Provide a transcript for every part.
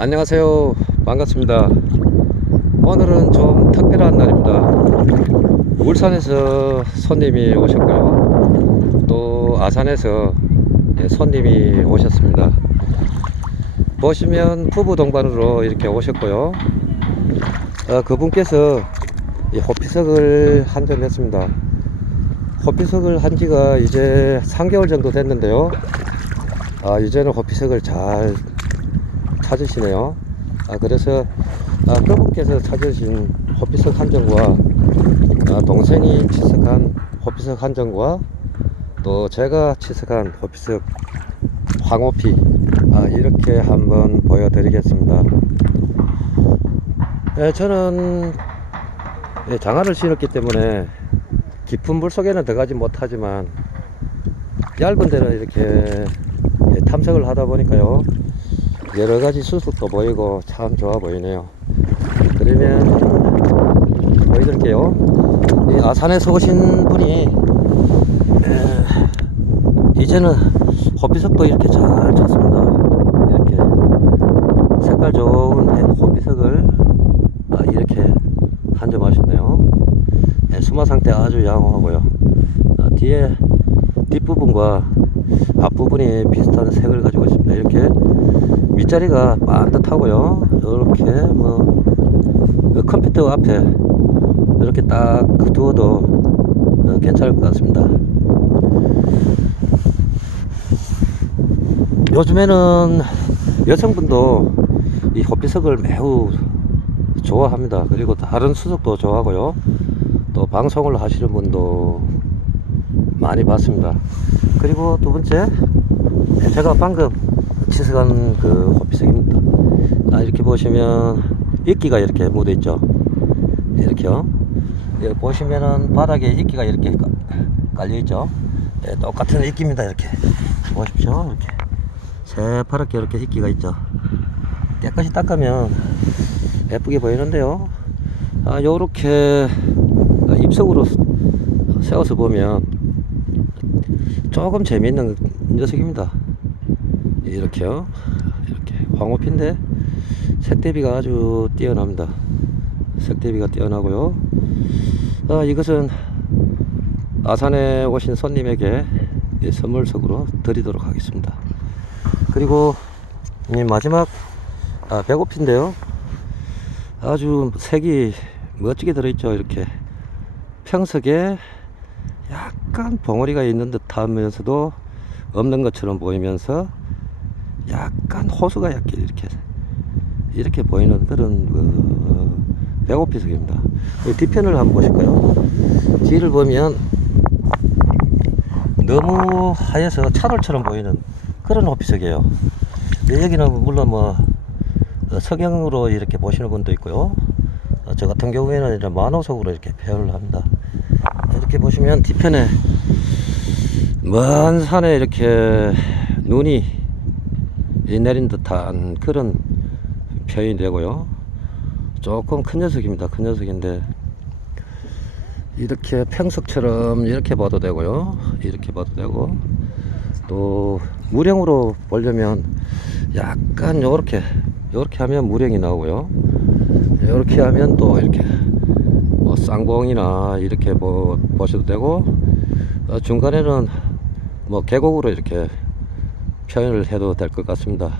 안녕하세요. 반갑습니다. 오늘은 좀 특별한 날입니다. 울산에서 손님이 오셨고요. 또 아산에서 예, 손님이 오셨습니다. 보시면 부부 동반으로 이렇게 오셨고요. 어, 그분께서 이 호피석을 한 점 했습니다. 호피석을 한 지가 이제 3개월 정도 됐는데요. 아, 이제는 호피석을 잘 찾으시네요. 아, 그래서 아, 그분께서 찾으신 호피석 한 점과 아, 동생이 치석한 호피석 한 점과 또 제가 치석한 호피석 황호피 아, 이렇게 한번 보여드리겠습니다. 예, 저는 예, 장화를 신었기 때문에 깊은 물 속에는 들어가지 못하지만 얇은 데는 이렇게 예, 탐색을 하다 보니까요 여러 가지 수습도 보이고 참 좋아 보이네요. 그러면 보여드릴게요. 이 아산에 서 오신 분이 에, 이제는 호피석도 이렇게 잘 쳤습니다. 이렇게 색깔 좋은 해- 호피석을 아, 이렇게 한점 하셨네요. 예, 수마 상태 아주 양호하고요. 아, 뒤에 뒷부분과 앞부분이 비슷한 색을 가지고 있습니다. 이렇게 밑자리가 반듯하고요. 이렇게 뭐 그 컴퓨터 앞에 이렇게 딱 두어도 어, 괜찮을 것 같습니다. 요즘에는 여성분도 이 호피석을 매우 좋아합니다. 그리고 다른 수석도 좋아하고요. 또 방송을 하시는 분도 많이 봤습니다. 그리고 두 번째, 제가 방금 치석한 그 호피석입니다. 아, 이렇게 보시면 이끼가 이렇게 묻어 있죠. 이렇게요. 여기 보시면은 바닥에 이끼가 이렇게 까- 깔려 있죠. 예, 똑같은 이끼입니다. 이렇게 보십시오. 이렇게 새파랗게 이렇게 이끼가 있죠. 깨끗이 닦으면 예쁘게 보이는데요. 아, 요렇게 입속으로 세워서 보면 조금 재미있는 녀석입니다. 이렇게요. 이렇게 황호피인데 색대비가 아주 뛰어납니다. 색대비가 뛰어나고요. 아, 이것은 아산에 오신 손님에게 이 선물석으로 드리도록 하겠습니다. 그리고 이 마지막 아, 배고핀데요. 아주 색이 멋지게 들어있죠. 이렇게 평석에 약간 봉어리가 있는 듯 하면서도 없는 것처럼 보이면서 약간 호수가 약간 이렇게 이렇게 보이는 그런 그 배고피석입니다. 이 뒤편을 한번 보실까요? 뒤를 보면 너무 하얘서 차돌처럼 보이는 그런 호피석이에요. 여기는 물론 뭐 어, 석영으로 이렇게 보시는 분도 있고요. 어, 저 같은 경우에는 이제 만호석으로 이렇게 표현을 합니다. 이렇게 보시면 뒤편에 먼 산에 이렇게 눈이 내린 듯한 그런 표현이 되고요. 조금 큰 녀석입니다. 큰 녀석인데 이렇게 평석처럼 이렇게 봐도 되고요. 이렇게 봐도 되고 또 무령으로 보려면 약간 요렇게 요렇게 하면 무령이 나오고요. 이렇게 하면 또 이렇게 뭐 쌍봉이나 이렇게 뭐 보셔도 되고 어, 중간에는 뭐 계곡으로 이렇게 표현을 해도 될 것 같습니다.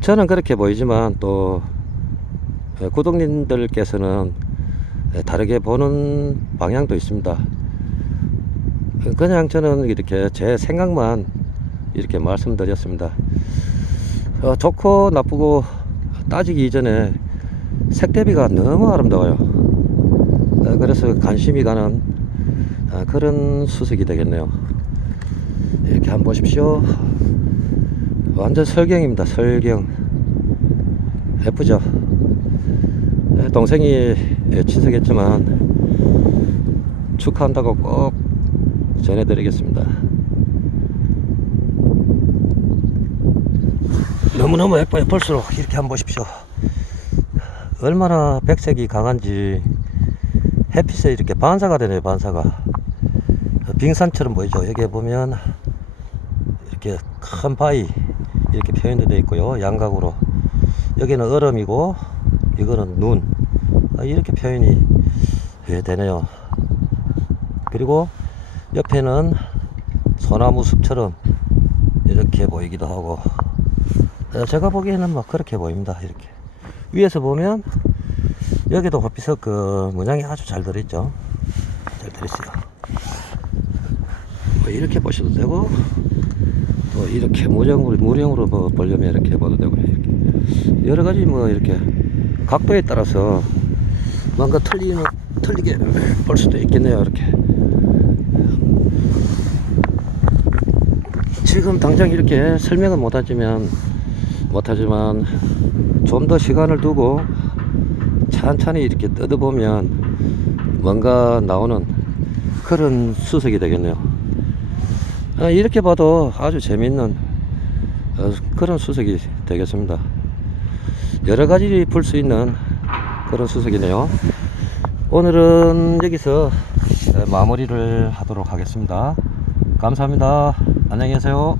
저는 그렇게 보이지만 또 에, 구독님들께서는 에, 다르게 보는 방향도 있습니다. 그냥 저는 이렇게 제 생각만 이렇게 말씀드렸습니다. 어, 좋고 나쁘고 따지기 이전에 색대비가 너무 아름다워요. 어, 그래서 관심이 가는 아, 그런 수색이 되겠네요. 이렇게 한번 보십시오. 완전 설경입니다. 설경. 예쁘죠? 예, 동생이 예, 치석했지만 축하한다고 꼭 전해드리겠습니다. 너무너무 예뻐요. 볼수록 이렇게 한번 보십시오. 얼마나 백색이 강한지 햇빛에 이렇게 반사가 되네요. 반사가. 빙산처럼 보이죠. 여기에 보면 이렇게 큰 바위 이렇게 표현되어 있고요. 양각으로. 여기는 얼음이고 이거는 눈. 아, 이렇게 표현이 예, 되네요. 그리고 옆에는 소나무 숲처럼 이렇게 보이기도 하고. 어, 제가 보기에는 뭐 그렇게 보입니다 이렇게. 위에서 보면 여기도 호피석 그 문양이 아주 잘 들어있죠? 잘 들어있어요. 뭐 이렇게 보셔도 되고 또 이렇게 무령으로 무령으로 뭐 보려면 이렇게 봐도 되고 이렇게 여러 가지 뭐 이렇게 각도에 따라서 뭔가 틀리는 틀리게 볼 수도 있겠네요 이렇게 지금 당장 이렇게 설명은 못하지만 못하지만 좀 더 시간을 두고 천천히 이렇게 뜯어보면 뭔가 나오는 그런 수색이 되겠네요. 아, 이렇게 봐도 아주 재밌는 어, 그런 수색이 되겠습니다. 여러 가지 볼수 있는 그런 수색이네요. 오늘은 여기서 어, 마무리를 하도록 하겠습니다. 감사합니다. 안녕히 계세요.